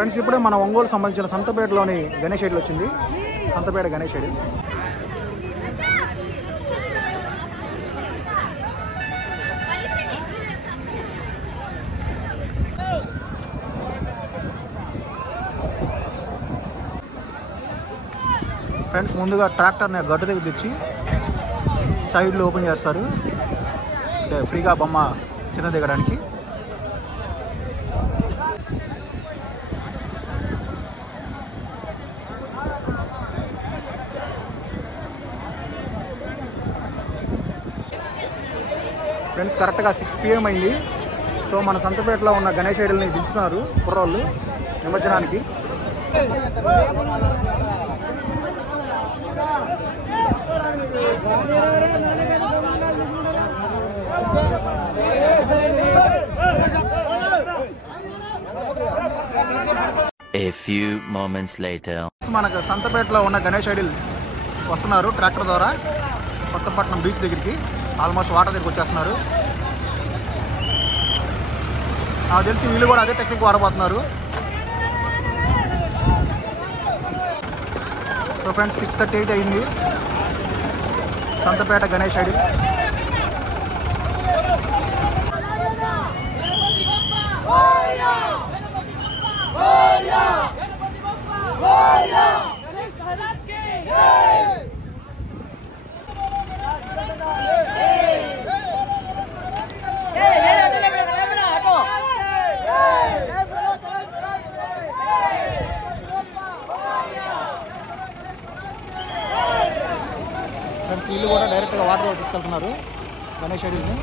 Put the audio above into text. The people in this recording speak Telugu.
ఫ్రెండ్స్ ఇప్పుడే మన ఒంగోలు సంబంధించిన సంతపేటలోని గణేష్ ఐడల్ వచ్చింది. సంతపేట గణేష్ ఐడల్. ఫ్రెండ్స్ ముందుగా ట్రాక్టర్ని గడ్డు దగ్గర తెచ్చి సైడ్లో ఓపెన్ చేస్తారు, అంటే ఫ్రీగా బొమ్మ కింద దిగడానికి. ఫ్రెండ్స్ కరెక్ట్గా 6 PM అయింది. సో మన సంతపేటలో ఉన్న గణేష్ ఐడల్ని దించుతున్నారు కుర్రోళ్ళు నిమజ్జనానికి. A few moments later. మనకు సంతపేటలో ఉన్న గణేష్ ఐడల్ వస్తున్నారు ట్రాక్టర్ ద్వారా కొత్తపట్నం బీచ్ దగ్గరికి. ఆల్మోస్ట్ వాటర్ దగ్గరికి వచ్చేస్తున్నారు. నాకు తెలిసి వీళ్ళు కూడా అదే టెక్నిక్ వాడబోతున్నారు. సో ఫ్రెండ్స్ 6:38 అయింది. సంతపేట గణేష్ ఐడల్. ఫ్రెండ్స్ వీళ్ళు కూడా డైరెక్ట్గా వాటర్లో తీసుకెళ్తున్నారు గణేష్ ఐడల్ని.